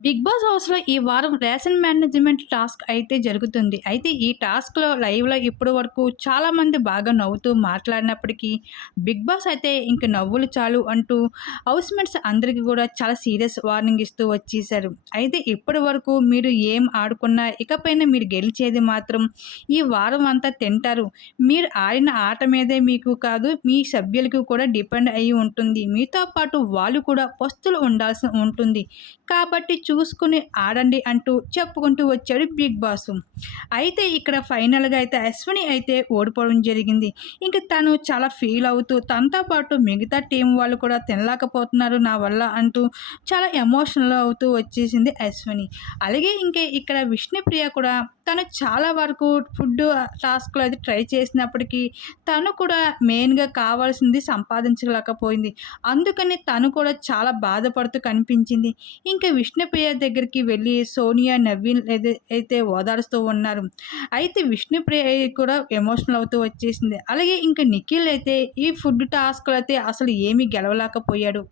Big boss హౌస్‌లో ఈ వారం రేషన్ మేనేజ్‌మెంట్ టాస్క్ అయితే జరుగుతుంది. అయితే ఈ టాస్క్‌లో లైవ్‌లో ఇప్పటి వరకు చాలామంది బాగా నవ్వుతూ మాట్లాడినప్పటికీ, బిగ్ బాస్ అయితే ఇంక నవ్వులు చాలు అంటూ హౌస్‌మేట్స్ అందరికి కూడా చాలా సీరియస్ వార్నింగ్ ఇస్తూ వచ్చేసారు. అయితే ఇప్పటి వరకు మీరు ఏం ఆడుకున్నా ఇకపైన మీరు గెలిచేది మాత్రం ఈ వారం అంతా తింటారు. మీరు ఆడిన ఆట మీదే మీకు కాదు మీ సభ్యులకు కూడా డిపెండ్ అయ్యి ఉంటుంది. మీతో పాటు వాళ్ళు కూడా పస్తులు ఉండాల్సి ఉంటుంది. కాబట్టి చూసుకొని ఆడండి అంటూ చెప్పుకుంటూ వచ్చాడు బిగ్ బాసు. అయితే ఇక్కడ ఫైనల్‌గా అయితే అశ్విని అయితే ఓడిపోవడం జరిగింది. ఇంక తను చాలా ఫీల్ అవుతూ తనతో పాటు మిగతా టీం వాళ్ళు కూడా తినలేకపోతున్నారు నా వల్ల అంటూ చాలా ఎమోషనల్ అవుతూ వచ్చేసింది అశ్విని. అలాగే ఇంకా ఇక్కడ విష్ణుప్రియ కూడా తను చాలా వరకు ఫుడ్ టాస్క్‌లో అయితే ట్రై చేసినప్పటికీ తను కూడా మెయిన్‌గా కావాల్సింది సంపాదించలేకపోయింది. అందుకని తను కూడా చాలా బాధపడుతూ కనిపించింది. ఇంకా విష్ణుప్రియ దగ్గరికి వెళ్ళి సోనియా, నవీన్ అయితే ఓదారుస్తూ ఉన్నారు. అయితే విష్ణుప్రియ కూడా ఎమోషనల్ అవుతూ వచ్చేసింది. అలాగే ఇంకా నిఖిల్ అయితే ఈ ఫుడ్ టాస్క్‌లో అయితే అసలు ఏమీ గెలవలేకపోయాడు.